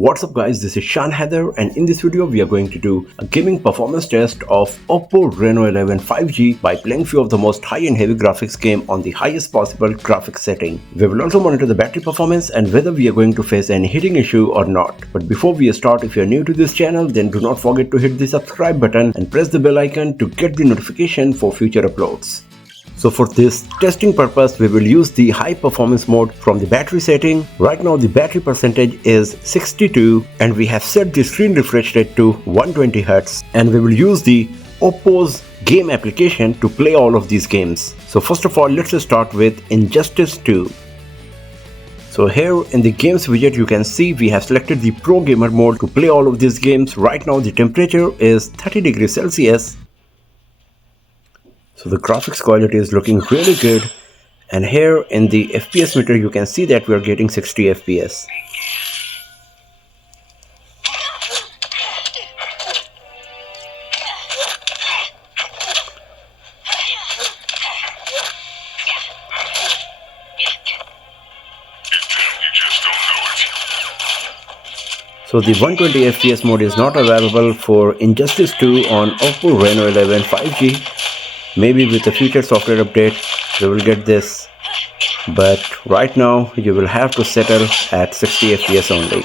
What's up guys, this is Shan Heather and in this video we are going to do a gaming performance test of Oppo Reno 11 5G by playing few of the most high and heavy graphics game on the highest possible graphics setting. We will also monitor the battery performance and whether we are going to face any heating issue or not. But before we start, if you are new to this channel, then do not forget to hit the subscribe button and press the bell icon to get the notification for future uploads. So for this testing purpose, we will use the high performance mode from the battery setting. Right now the battery percentage is 62 and we have set the screen refresh rate to 120 Hz, and we will use the Oppo's game application to play all of these games. So first of all, let's start with Injustice 2. So here in the games widget you can see we have selected the Pro Gamer mode to play all of these games. Right now the temperature is 30 degrees Celsius. So the graphics quality is looking really good, and here in the FPS meter you can see that we are getting 60 FPS. So the 120 FPS mode is not available for Injustice 2 on Oppo Reno 11 5G. Maybe with a future software update we will get this, but right now you will have to settle at 60 FPS only.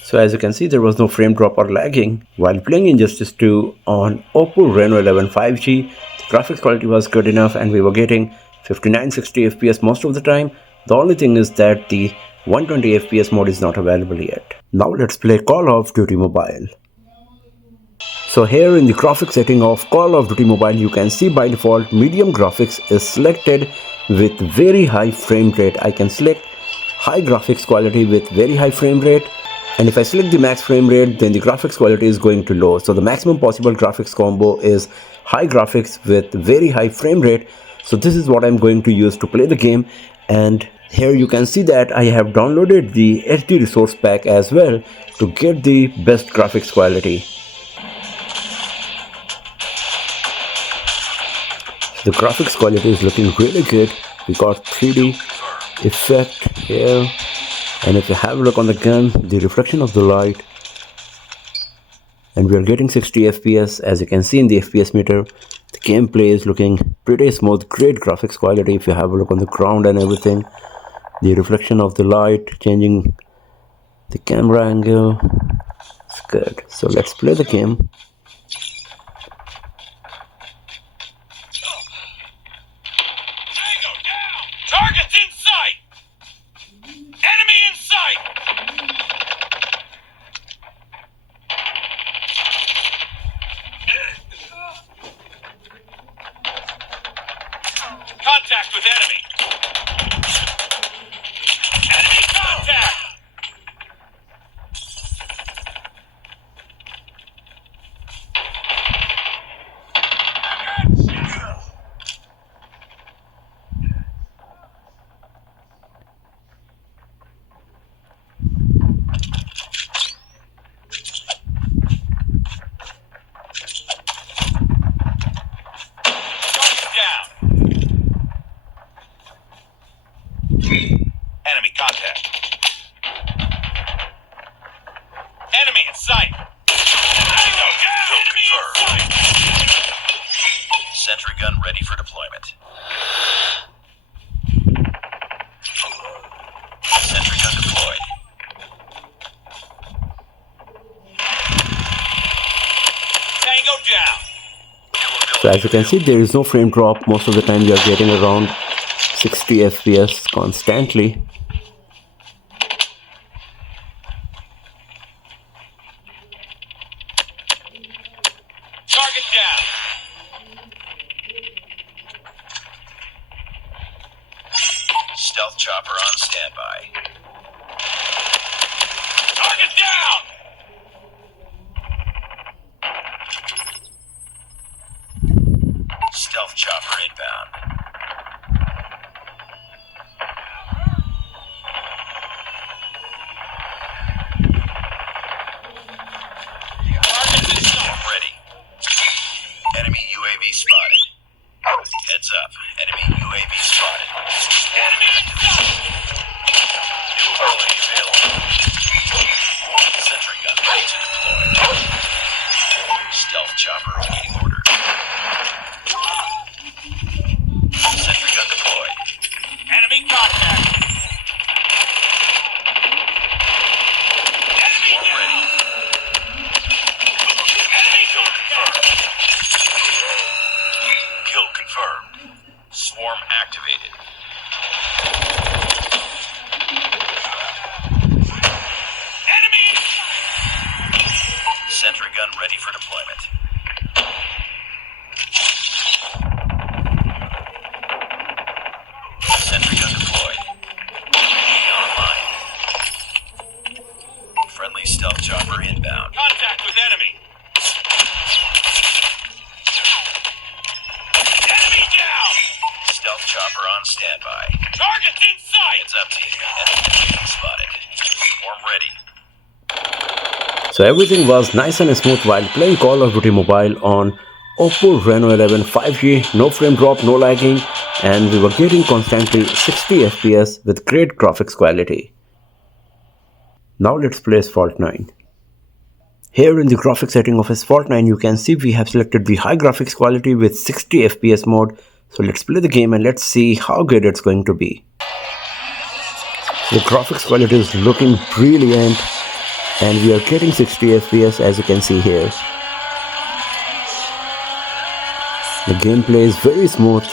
So as you can see, there was no frame drop or lagging while playing Injustice 2 on Oppo Reno 11 5G. The graphics quality was good enough and we were getting 59-60 FPS most of the time. The only thing is that the 120 FPS mode is not available yet. Now let's play Call of Duty Mobile. So here in the graphics setting of Call of Duty Mobile, you can see by default medium graphics is selected with very high frame rate. I can select high graphics quality with very high frame rate, and if I select the max frame rate, then the graphics quality is going to low. So the maximum possible graphics combo is high graphics with very high frame rate. So this is what I'm going to use to play the game, and here you can see that I have downloaded the HD resource pack as well to get the best graphics quality. The graphics quality is looking really good. We got 3D effect here, and if you have a look on the gun, the reflection of the light, and we are getting 60 FPS. As you can see in the FPS meter, the gameplay is looking pretty smooth. Great graphics quality. If you have a look on the ground and everything, the reflection of the light, changing the camera angle, it's good. So let's play the game. Target's in sight! Enemy in sight! Contact with enemy! Enemy contact! Enemy contact. Enemy in sight. Tango down! Enemy in sight! Sentry gun ready for deployment. Sentry gun deployed. go down. So as you can see, there is no frame drop. Most of the time we are getting around 60 FPS constantly. Target down. Stealth chopper on standby. Target down. Stealth chopper inbound. Target is ready. Enemy UAV spotted. Heads up. Enemy UAV spotted. Enemy activated. New ability available. Sentry gun ready to deploy. Stealth chopper awaiting orders. Sentry gun deployed. Enemy contact. Enemy down. Enemy contact. Kill confirmed. Swarm activated. Enemy in sight. Sentry gun ready for deployment. Sentry gun deployed. UAV online. Friendly stealth chopper inbound. Contact with enemy. Enemy down. Stealth chopper on standby. Target's in sight. It's up team. Enemy spotted. Swarm ready. So everything was nice and smooth while playing Call of Duty Mobile on Oppo Reno 11 5G, no frame drop, no lagging, and we were getting constantly 60 FPS with great graphics quality. Now let's play Asphalt 9. Here in the graphics setting of Asphalt 9 you can see we have selected the high graphics quality with 60 FPS mode. So let's play the game and let's see how good it's going to be. The graphics quality is looking brilliant and we are getting 60 FPS as you can see here. The gameplay is very smooth.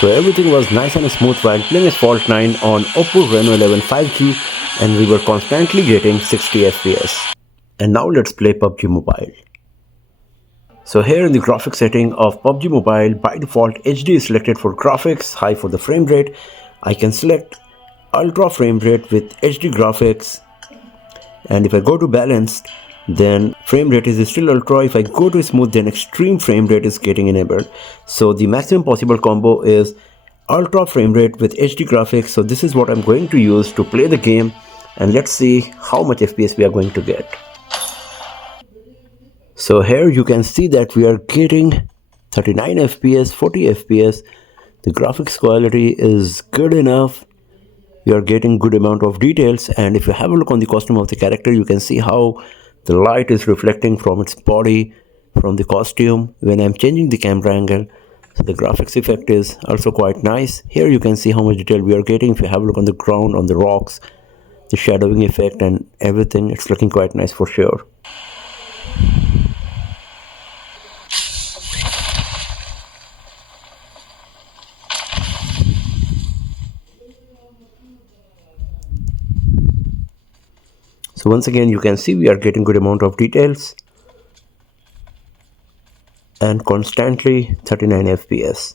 So everything was nice and smooth while playing Asphalt 9 on Oppo Reno 11 5G and we were constantly getting 60 FPS. And now let's play PUBG Mobile. So here in the graphics setting of PUBG Mobile, by default HD is selected for graphics, high for the frame rate. I can select ultra frame rate with HD graphics, and if I go to balanced, then frame rate is still ultra. If I go to smooth, then extreme frame rate is getting enabled. So the maximum possible combo is ultra frame rate with HD graphics. So this is what I'm going to use to play the game, and let's see how much FPS we are going to get. So here you can see that we are getting 39 FPS, 40 FPS. The graphics quality is good enough. We are getting good amount of details, and if you have a look on the costume of the character, you can see how the light is reflecting from its body, from the costume when I'm changing the camera angle. So the graphics effect is also quite nice. Here you can see how much detail we are getting. If you have a look on the ground, on the rocks, the shadowing effect and everything, it's looking quite nice for sure. So once again, you can see we are getting good amount of details and constantly 39 FPS.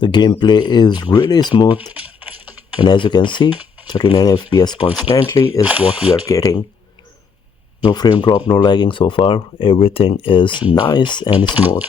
The gameplay is really smooth, and as you can see, 39 FPS constantly is what we are getting. No frame drop, no lagging so far. Everything is nice and smooth.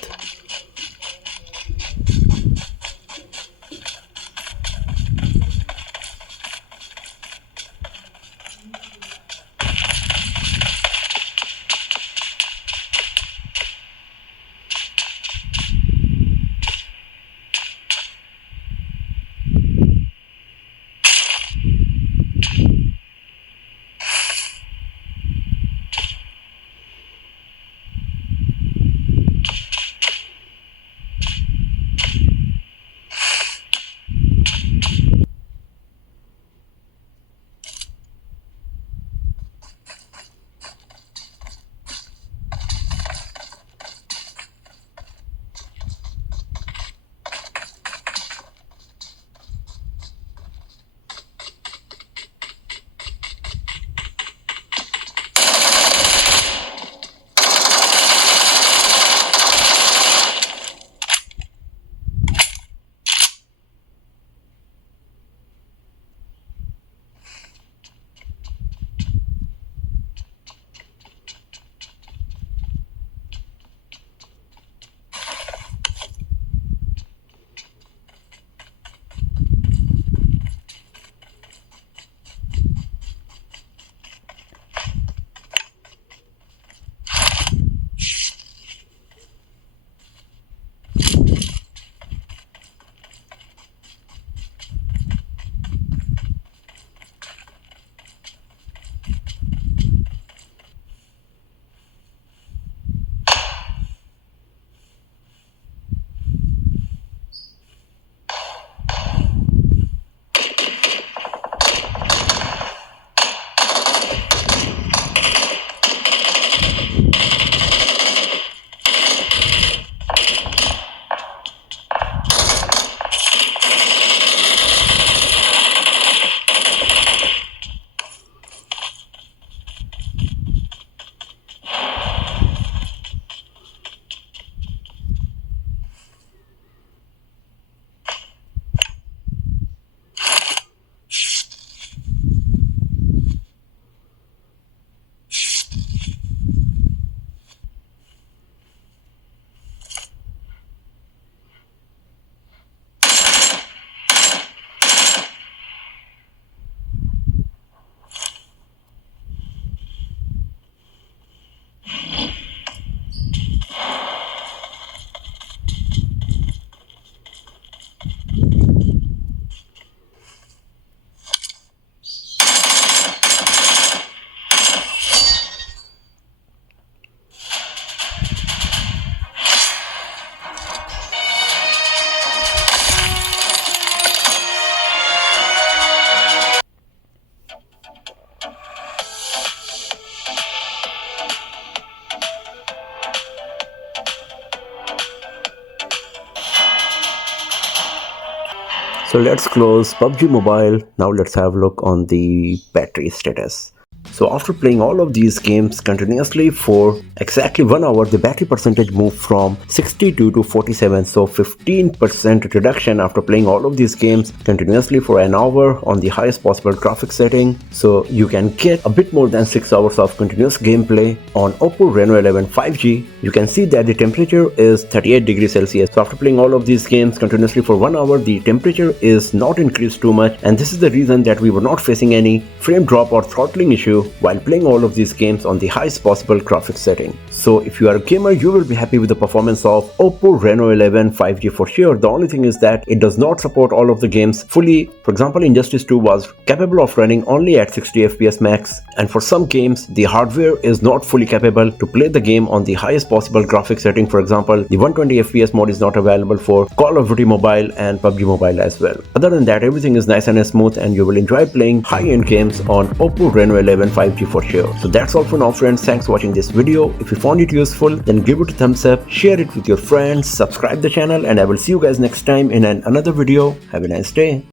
So let's close PUBG Mobile. Now let's have a look on the battery status. So after playing all of these games continuously for exactly 1 hour, the battery percentage moved from 62 to 47. So 15% reduction after playing all of these games continuously for an hour on the highest possible graphics setting. So you can get a bit more than 6 hours of continuous gameplay on Oppo Reno 11 5G. You can see that the temperature is 38 degrees Celsius. So after playing all of these games continuously for 1 hour, the temperature is not increased too much, and this is the reason that we were not facing any frame drop or throttling issue while playing all of these games on the highest possible graphics setting. So if you are a gamer, you will be happy with the performance of Oppo Reno 11 5G for sure. The only thing is that it does not support all of the games fully. For example, Injustice 2 was capable of running only at 60 FPS max, and for some games the hardware is not fully capable to play the game on the highest possible graphics setting. For example, the 120 FPS mode is not available for Call of Duty Mobile and PUBG Mobile as well. Other than that, everything is nice and smooth, and you will enjoy playing high-end games on Oppo Reno 11 5G for sure. So that's all for now, friends. Thanks for watching this video. If you found it useful, then give it a thumbs up, share it with your friends, subscribe the channel, and I will see you guys next time in another video. Have a nice day.